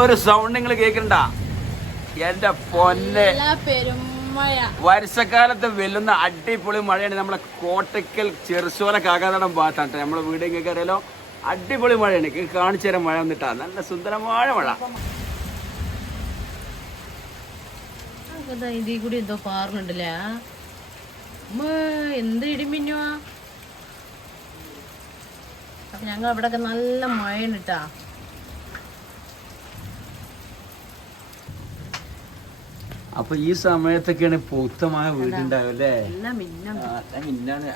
ഒരു സൗണ്ട് നിങ്ങൾ കേൾക്കണ്ട എന്റെ പൊന്നെ. വർഷക്കാലത്ത് വെല്ലുന്ന അടിപൊളി മഴയാണ്. നമ്മളെ കോട്ടക്കൽ ചെറുശോല കാക്കാതടം ഭാഗത്താണ് നമ്മളെ വീട്. നിങ്ങൾക്ക് അറിയാലോ, അടിപൊളി മഴയാണ്. കാണിച്ചു തരാൻ മഴ വന്നിട്ടാ നല്ല സുന്ദരമായ മഴ. ഇതിൽ കൂടി എന്തോ പാറുന്നുണ്ടല്ലേ, എന്ത് ഇടിമിന്നുവാ. അപ്പൊ ഞങ്ങൾ അവിടെയൊക്കെ നല്ല മഴയാണ് കേട്ടാ. അപ്പൊ ഈ സമയത്തൊക്കെയാണ് പൊത്തമായ വീടുണ്ടാവും അല്ലേ. മിന്നാണ്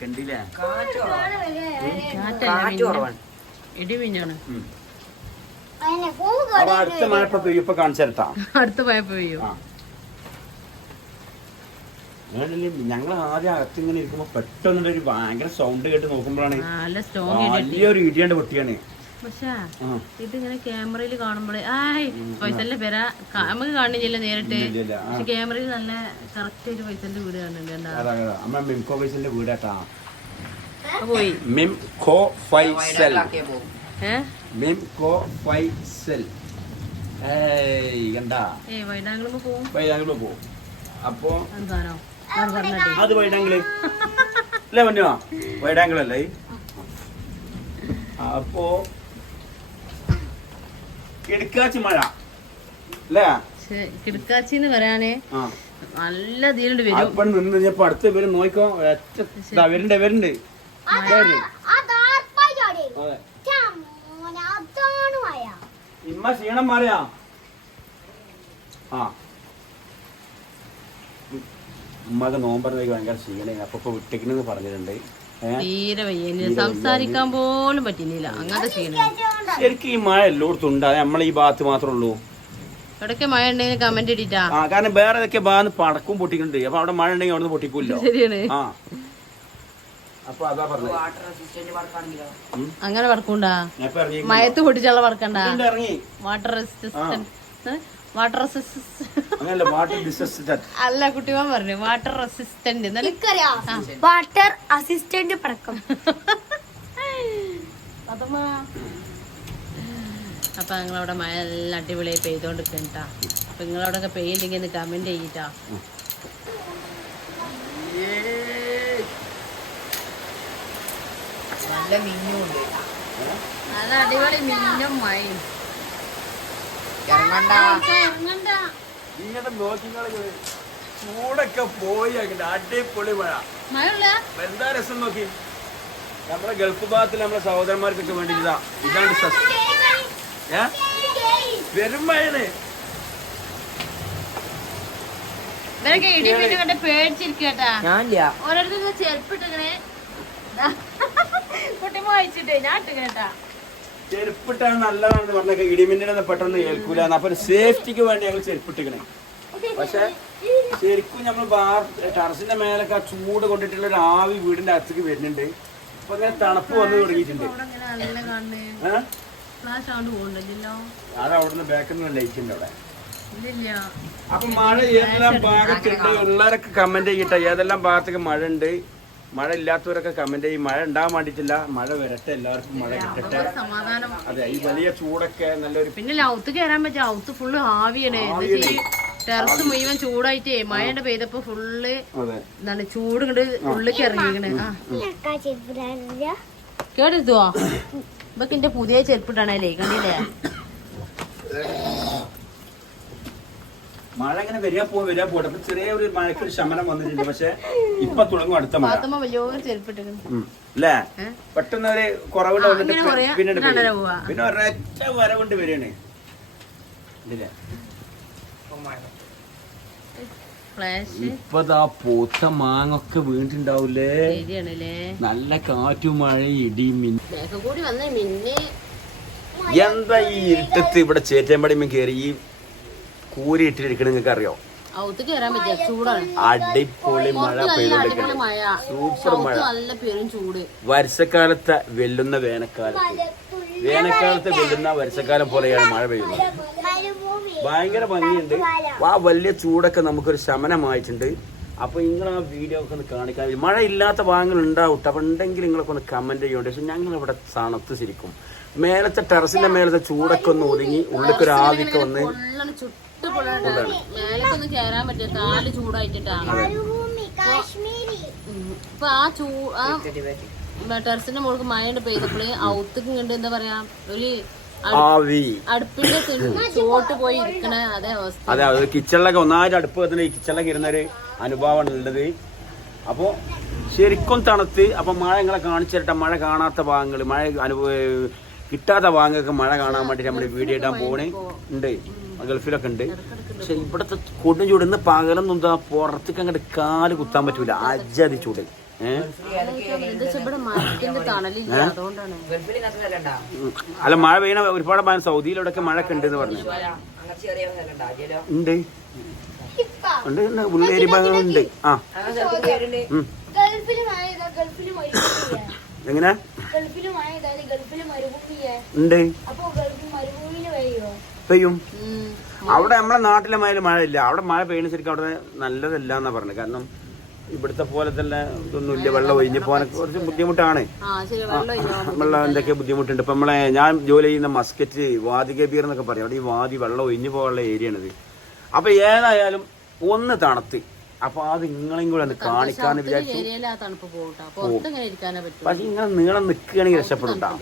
കണ്ടില്ലേ, ഇടിമിന്നാണ്. അടുത്ത മഴ ഇപ്പൊ കാണിച്ചാ അടുത്ത മഴ പെയ്യും. ഞങ്ങൾ ആദ്യം അകത്ത് ഇങ്ങനെ ഇരിക്കുമ്പോ പെട്ടെന്ന് ഒരു ഭയങ്കര സൗണ്ട് കേട്ട് നോക്കുമ്പോഴാണ് വലിയൊരു ഇടിയാണ്ട് പൊട്ടിയാണ്. പക്ഷേ ഇതിങ്ങനെ ക്യാമറയിൽ കാണുമ്പോഴേ ഫൈസലിന്റെ പേരാ നമുക്ക് കാണുന്നില്ല നേരിട്ട്, പക്ഷെ ക്യാമറയിൽ നല്ല കറക്റ്റ് ആയിട്ട് ഫൈസലിന്റെ വീട് കാണുന്നുണ്ട്. മിംകോ ഫൈസലിന്റെ വീടാട്ടാ. പോയി മിംകോ ഫൈസൽ, മിംകോ ഫൈസൽ. കണ്ടാ വൈഡാങ്കുളമ്പോ പോവും, വൈഡാങ്കുളമ്പോ പോവും. അപ്പൊ അത് വൈഡാങ്കിള് അല്ലേ മഞ്ഞോ, വൈഡാങ്കിളല്ലേ. അപ്പോ കിടക്കാച്ചി മഴ അല്ലേ, കിടക്കാച്ചിന്ന് പറയാനേ നല്ല തീരുണ്ട് വരും. ഇപ്പൊ നിന്ന് കഴിഞ്ഞപ്പോ അടുത്ത് പേര് നോക്കോ വരുന്നുണ്ട്. ഇമ്മ ക്ഷീണം മാറിയാ. ഉമ്മക്ക് നോമ്പറേക്ക് ഭയങ്കര ക്ഷീണം. അപ്പൊ വിട്ടിക്കണെന്ന് പറഞ്ഞിട്ടുണ്ട്. തീരെ വയ്യ, സംസാരിക്കാൻ പോലും പറ്റുന്നില്ല, അങ്ങനത്തെ ക്ഷീണം. ശരിക്കും ഈ മഴ എല്ലായിടത്തും ഉണ്ടാ, നമ്മളെ ഈ ഭാഗത്ത് മാത്രമേ ഉള്ളൂ. ഇടയ്ക്ക് മഴ ഉണ്ടെങ്കിൽ കമന്റ് ഇട്ടിട്ടാ. കാരണം വേറെ ഏതൊക്കെ ഭാഗത്ത് പടക്കും പൊട്ടിക്കുന്നുണ്ട്. അപ്പൊ അവിടെ മഴ ഉണ്ടെങ്കിൽ അവിടെ പൊട്ടിക്കൂല്ലോ. ശരിയാണ്. അപ്പൊ അതാ പറഞ്ഞത്, അങ്ങനെ വർക്കുണ്ടാ, മയത്ത് പൊട്ടിച്ചുള്ള വർക്കണ്ട. വാട്ടർ റെസിസ്റ്റന്റ്, വാട്ടർ റെസിസ്റ്റന്റ് അല്ല, കുട്ടിമാൻ പറഞ്ഞു വാട്ടർ റെസിസ്റ്റന്റ്. വാട്ടർ അസിസ്റ്റന്റ് പടക്കം. അപ്പൊ നിങ്ങളവിടെ മഴ എല്ലാം അടിപൊളിയായി പെയ്തോണ്ടിരിക്കട്ടാ. അപ്പൊ നിങ്ങളവിടെ പെയ്യുണ്ടെങ്കിൽ ഒന്ന് കമന്റ് ചെയ്യിട്ടാ. നല്ല മിന്നുണ്ട്, നല്ല അടിപൊളി മിന്നും മഴയും. ഇങ്ങനെ നോക്കി ചൂടൊക്കെ പോയി അടിപൊളി മഴ. എന്താ രസം നോക്കി. നമ്മുടെ ഗൾഫ് ഭാഗത്തിൽ നമ്മളെ സഹോദരന്മാർക്കൊക്കെ വേണ്ടി ഇതാണ് വെറും മഴയാണ്. ഇവരൊക്കെ ഇടിമിന്നു കണ്ട് പേടിച്ചിരിക്കട്ടാ. ഓരോരുത്തർ ചെരുപ്പിട്ടിങ്ങനെ കുട്ടിമ വായിച്ചിട്ടേ ഞാൻ ഇട്ടുകേട്ടാ. ചെരുപ്പിട്ടാണ് നല്ലതാണെന്ന് പറഞ്ഞ ഇടിമിന്നലൊന്നും പെട്ടെന്ന് കേൾക്കൂല. അപ്പൊ സേഫ്റ്റിക്ക് വേണ്ടി ഞങ്ങൾ ചെരുപ്പിട്ടിക്കണേ. പക്ഷെ ശരിക്കും നമ്മൾ ടെറസിന്റെ മേലൊക്കെ ആ ചൂട് കൊണ്ടിട്ടുള്ള ഒരു ആവി വീടിന്റെ അകത്തേക്ക് വരുന്നുണ്ട്. അപ്പൊ അങ്ങനെ തണുപ്പ് വന്ന് തുടങ്ങിയിട്ടുണ്ട്. അത് അവിടുന്ന് ബാക്കിൽ നിന്ന് ലൈറ്റ് ഉണ്ട് അവിടെ. അപ്പൊ മഴ ഏതെല്ലാം ഭാഗത്തുണ്ട് ഉള്ളവരൊക്കെ കമന്റ് ചെയ്യട്ടെ, ഏതെല്ലാം ഭാഗത്തേക്ക് മഴ ഉണ്ട്. മഴ ഇല്ലാത്തവരൊക്കെ കമന്റ് ചെയ്യും. മഴ ഉണ്ടാവാൻ വേണ്ടിട്ടില്ല, മഴ വരട്ടെ, എല്ലാവർക്കും മഴ കിട്ടട്ടെ. അതെ, ഈ വലിയ ചൂടൊക്കെ നല്ലൊരു. പിന്നെ ഔത്ത് കയറാൻ പറ്റും, ഔത്ത് ഫുള്ള് ആവിയാണ്. ടെറസ് മുഴുവൻ ചൂടായിട്ടേ മഴയുടെ പെയ്തപ്പോ ഫുള്ള് എന്താണ് ചൂട് ഇങ്ങോട്ട് ഉള്ളിലേക്ക് ഇറങ്ങിക്കണ്. കേടെടുത്തുവോ ഇപ്പൊക്കെ എന്റെ പുതിയ ചെരുപ്പിട്ടാണല്ലേ, കണ്ടില്ലേ. മഴ ഇങ്ങനെ വരിക പോട്ടെ. അപ്പൊ ചെറിയ ഒരു മഴയ്ക്കൊരു ശമനം വന്നിട്ടുണ്ട്. പക്ഷെ ഇപ്പൊ തുടങ്ങും അടുത്ത മഴ വലിയൊരു ചെരുപ്പിട്ട് അല്ലേ. പെട്ടെന്ന് ഒരു കുറവുണ്ട് വന്നിട്ട് പിന്നെ ഒരൊറ്റ വരവുണ്ട് വരികയാണ്. ഇപ്പതാ പൂത്ത മാങ്ങൊക്കെ വീണിട്ടുണ്ടാവൂലേ. നല്ല കാറ്റും മഴയും ഇടിയും മിന്നെ. എന്താ ഈ ഇരുട്ടത്ത് ഇവിടെ ചേറ്റമ്പടിമ കയറി ഈ കൂരി ഇട്ടിരിക്കണ നിങ്ങൾക്ക് അറിയോ. അടിപൊളി മഴ പെയ്തോണ്ടിരിക്കണം, സൂപ്പർ മഴ. വർഷക്കാലത്തെ വെല്ലുന്ന വേനൽക്കാലത്തെ വെല്ലുന്ന വർഷക്കാലം പോലെയാണ് മഴ പെയ്യുന്നത്. ഭയങ്കര ഭംഗിയുണ്ട്. ആ വലിയ ചൂടൊക്കെ നമുക്കൊരു ശമനമായിട്ടുണ്ട്. അപ്പോൾ നിങ്ങൾ ആ വീഡിയോ ഒക്കെ ഒന്ന് കാണിക്കാൻ. മഴ ഇല്ലാത്ത ഭാഗങ്ങൾ ഉണ്ടാവും, അപ്പോൾ ഉണ്ടെങ്കിൽ നിങ്ങളൊക്കെ ഒന്ന് കമൻറ്റ് ചെയ്യുന്നുണ്ട്. പക്ഷെ ഞങ്ങളിവിടെ തണുത്ത് ശരിക്കും മേലത്തെ ടെറസിന്റെ മേലത്തെ ചൂടൊക്കെ ഒന്ന് ഒതുങ്ങി ഉള്ളിക്കൊരു ആവിക്ക് വന്ന് മേലൊന്നും കേറാൻ പറ്റില്ല, കാല് ചൂടായിട്ടാണ്. ഇപ്പൊ ആ ടെറസിന്റെ മുകളിൽ മഴ പെയ്തപ്പോഴേ ഔത്തേക്ക് കണ്ട് എന്താ പറയാ ഒരു അടുപ്പിന്റെ ചോട്ട് പോയി ഇരിക്കണ അതേ അവസ്ഥ. അതെ, അത് കിച്ചണിലൊക്കെ ഒന്നായിട്ട് അടുപ്പ് കത്തുന്ന ഈ കിച്ചണിലൊക്കെ ഇരുന്നൊരു അനുഭവമാണ് ഉള്ളത്. അപ്പോൾ ശരിക്കും തണുത്ത്. അപ്പൊ മഴ നിങ്ങളെ കാണിച്ചിട്ട് മഴ കാണാത്ത ഭാഗങ്ങൾ, മഴ കിട്ടാത്ത ഭാഗങ്ങൾക്ക് മഴ കാണാൻ വേണ്ടിട്ട് നമ്മള് വീഡിയോ ഇടാൻ പോണേ ഉണ്ട്, ഗൾഫിലൊക്കെ ഉണ്ട്. പക്ഷെ ഇവിടത്തെ കൊടും ചൂട് ഇന്ന് പകലൊന്നും എന്താ പുറത്തേക്ക് അങ്ങോട്ട് കാല് കുത്താൻ പറ്റൂല, അജാതി ചൂട്. അല്ല മഴ പെയ്യണ ഒരുപാട് ഭാഗം സൗദിയിലൂടെ മഴയൊക്കെ ഉണ്ട് എന്ന് പറഞ്ഞു. ഉണ്ട് ഉണ്ട് ഉള്ളേരി ഭാഗങ്ങളുണ്ട്. ആ എങ്ങനെ ഉണ്ട് പെയ്യും. അവിടെ നമ്മളെ നാട്ടിലെ മഴ ഇല്ല, അവിടെ മഴ പെയ്യുന്ന ശരിക്കും അവിടെ നല്ലതല്ല എന്നാ പറഞ്ഞത്. കാരണം ഇവിടുത്തെ പോലെ തന്നെ ഇതൊന്നുമില്ല, വെള്ളം ഒഴിഞ്ഞു പോകാനൊക്കെ കുറച്ച് ബുദ്ധിമുട്ടാണ്. വെള്ളം എന്തൊക്കെ ബുദ്ധിമുട്ടുണ്ട്. ഇപ്പൊ നമ്മളെ ഞാൻ ജോലി ചെയ്യുന്ന മസ്കറ്റ് വാദി കബീർ എന്നൊക്കെ പറയും, അവിടെ ഈ വാദി വെള്ളം ഒഴിഞ്ഞു പോകാനുള്ള ഏരിയ ആണിത്. അപ്പൊ ഏതായാലും ഒന്ന് തണുത്ത്, അപ്പൊ അത് നിങ്ങളെയും കൂടെ ഒന്ന് കാണിക്കാന്ന് വിചാരിച്ചു. പക്ഷെ ഇങ്ങനെ നീളം നിക്കുകയാണെങ്കിൽ രക്ഷപ്പെടാം.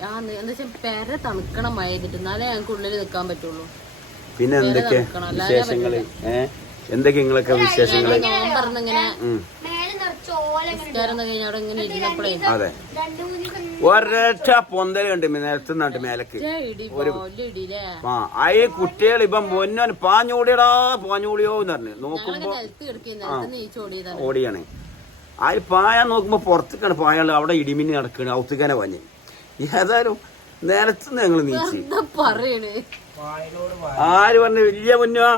പിന്നെ എന്തൊക്കെ വിശേഷങ്ങള്? എന്തൊക്കെ നിങ്ങളൊക്കെ വിശേഷങ്ങള്? അതെ, ഒരൊറ്റ പൊന്തൽ കണ്ട് നിരത്തുന്നുണ്ട് മേലക്ക്. ആ ഈ കുട്ടികൾ ഇപ്പം പൊന്നോൻ പാഞ്ഞോടിയടാ പാഞ്ഞോടിയോ എന്ന് പറഞ്ഞു നോക്കുമ്പോ ഓടിയാണ്. ആ പായ നോക്കുമ്പോ പുറത്തേക്കാണ് പായാള്, അവിടെ ഇടിമിന്നി നടക്കണ്, ഔത്തുക്കാനെ പഞ്ഞ്. ഏതായാലും നിലത്തുനിന്ന് ഞങ്ങൾ നീച്ച്. ആര് പറഞ്ഞു വലിയ പൊന്നോ?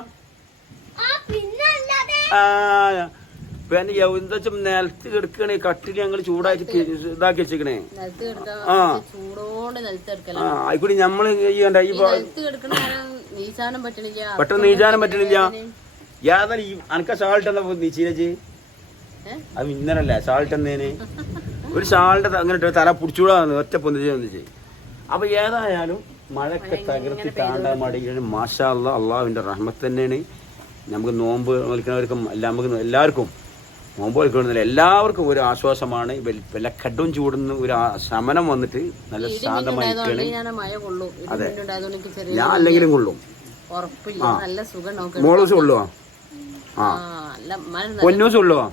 പിന്നെ എന്താ വെച്ചാൽ നിലത്ത് കിടക്കണേ, കട്ടില് ഞങ്ങള് ചൂടായിട്ട് ഇതാക്കി വെച്ചേക്കണേ. ആയിക്കൂടി ഞമ്മള് ചെയ്യണ്ട, ഈ പെട്ടെന്ന് നീച്ചാനും പറ്റണില്ല. യാതൊരു അനക്ക ഷാൾട്ട് എന്താ നീച്ചീനച്ച്? അത് ഇന്നലല്ലേ ഷാൾട്ട് എന്നേന് ഒരു ഷാളിന്റെ അങ്ങനെ തല പിടിച്ചൂടാ ഒറ്റ പൊന്നിച്ച്. അപ്പൊ ഏതായാലും മഴയൊക്കെ തകർത്തി താണ്ടാൻ മടിയാണ്. മാഷാ അല്ലാ, അള്ളാഹുവിന്റെ റഹ്മത്ത് തന്നെയാണ്. നമുക്ക് നോമ്പ് നിൽക്കുന്നവർക്കും എല്ലാവർക്കും നോമ്പ് നിൽക്കുന്നില്ല, എല്ലാവർക്കും ഒരു ആശ്വാസമാണ്. വല്ല കടും ചൂടുന്ന ഒരു ശമനം വന്നിട്ട് നല്ല ശാന്തമായിട്ടാണ്. അതെ, ഞാൻ അല്ലെങ്കിലും കൊള്ളും. മോളൂസ് കൊള്ളുവാ? ആ പൊന്നൂസ് കൊള്ളുവാ?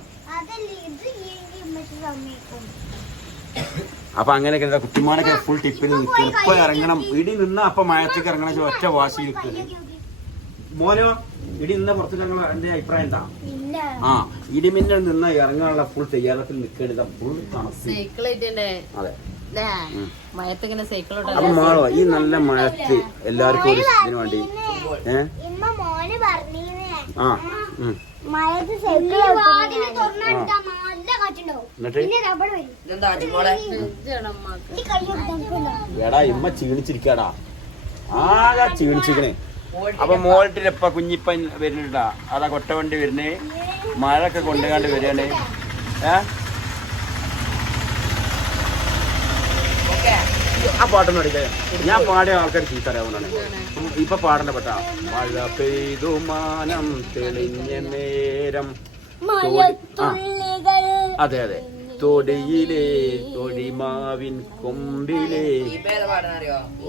അപ്പൊ അങ്ങനെയൊക്കെ കുട്ടിമാനൊക്കെ ഫുൾ ടിപ്പിന് നിൽക്കും. ഇപ്പൊ ഇറങ്ങണം, ഇടി നിന്ന അപ്പൊ മഴത്തേക്ക് ഇറങ്ങണം ഒറ്റ വാശി നിൽക്കുന്നു. മോനോ ഇടി നിന്ന പുറത്തേക്ക് ഇറങ്ങണം, എന്റെ അഭിപ്രായം എന്താ? ആ ഇടിമിന്നൽ നിന്ന ഇറങ്ങാനുള്ള ഫുൾ തയ്യാറത്തിൽ നിൽക്കേണ്ടത് ഫുൾ തണുപ്പ്. അതെ, അപ്പൊ മാളോ ഈ നല്ല മഴത്ത് എല്ലാവർക്കും ഒരു ഇതിനു വേണ്ടി ആ എടാ ഇമ്മ ക്ഷീണിച്ചിരിക്കാടാ, ആകെ ക്ഷീണിച്ചിരിക്കണേ. അപ്പൊ മോളിട്ടിപ്പ കുഞ്ഞിപ്പൻ വരുന്നുണ്ടാ, അതാ കൊട്ടവണ്ടി വരുന്നേ, മഴയൊക്കെ കൊണ്ടുകാണ്ട് വരികയാണ്. ആ പാട്ടൊന്നും അടിക്കാൻ ഞാൻ പാടിയ ആൾക്കാർ ചീത്ത അറിയാവുന്നതാണ്. ഇപ്പൊ പാടേണ്ട പെട്ടാ മഴ പെയ്തു മാനം തെളിഞ്ഞ നേരം. അതെ അതെ, തൊടിയിലെ തൊടിമാവിൻ കൊമ്പിലെ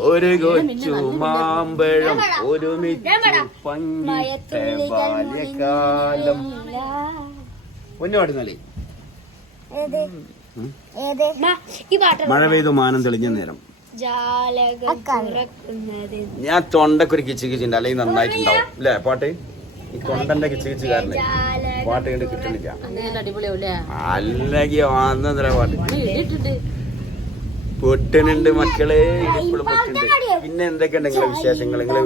ഒരു കൊച്ചു മാമ്പഴം ഒരുമിച്ച് പങ്കിട്ട ബാല്യകാലം. ഒന്നു പാടുന്നാലേ മഴ പെയ്തു മാനം തെളിഞ്ഞ നേരം. ഞാൻ തൊണ്ടക്കൊരു കിച്ച് കിച്ചുണ്ട്, അല്ലെങ്കിൽ നന്നായിട്ടുണ്ടാവും അല്ലേ പാട്ട്? ഈ തൊണ്ടന്റെ കിച്ച് കിച്ച് കാരണം പാട്ട് കണ്ട് കിട്ടണില്ല. അല്ലെങ്കിൽ വന്നെന്താ പാട്ട് പൊട്ടുന്നുണ്ട് മക്കളെ, ഇടിപ്പുള് പൊട്ടുണ്ട്. പിന്നെ എന്തൊക്കെയുണ്ട് നിങ്ങളെ വിശേഷങ്ങൾ? നിങ്ങള്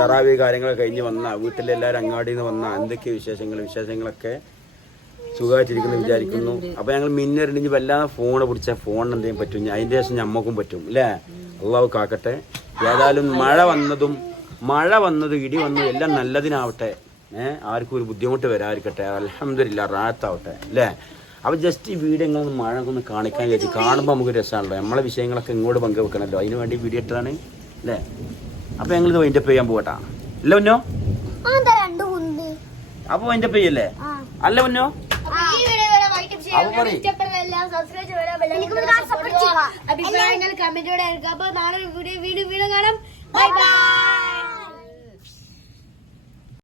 തറാവി കാര്യങ്ങളൊക്കെ കഴിഞ്ഞ് വന്ന വീട്ടിലെല്ലാവരും അങ്ങാടിയിൽ നിന്ന് വന്ന എന്തൊക്കെയാ വിശേഷങ്ങളൊക്കെ സുഖമായിട്ടിരിക്കുന്നു വിചാരിക്കുന്നു. അപ്പൊ ഞങ്ങൾ മിന്നറിഞ്ഞ് വല്ലാതെ ഫോണ് പിടിച്ചാൽ ഫോണിന് എന്തെങ്കിലും പറ്റും, അതിന്റെ ശേഷം ഞമ്മക്കും പറ്റും അല്ലേ? അള്ളാഹു കാക്കട്ടെ. ഏതായാലും മഴ വന്നതും ഇടി വന്നതും എല്ലാം നല്ലതിനാവട്ടെ. ആർക്കും ഒരു ബുദ്ധിമുട്ട് വരാതിരിക്കട്ടെ. അൽഹംദുലില്ലാ റാഹത്താവട്ടെ അല്ലേ. അപ്പോൾ ജസ്റ്റ് ഈ വീഡിയോ നിങ്ങളൊന്ന് മഴ ഒന്ന് കാണിക്കാൻ വിചാരിച്ചു. കാണുമ്പോൾ നമുക്ക് രസമാണല്ലോ, നമ്മളെ വിഷയങ്ങളൊക്കെ ഇങ്ങോട്ട് പങ്കുവെക്കണമല്ലോ, അതിന് വേണ്ടി വീഡിയോ ഇട്ടതാണ് അല്ലേ. അപ്പോൾ ഞങ്ങളിത് വൈൻഡപ്പ് ചെയ്യാൻ പോകട്ടാ അല്ല ഉന്നോ. അപ്പോൾ വൈൻഡപ്പ് ചെയ്യല്ലേ അല്ല ഉന്നോ. അഭിപ്രായങ്ങൾ കമന്റോടെ അപ്പൊ നാളെ വീഡിയോ കാണാം. Bye bye.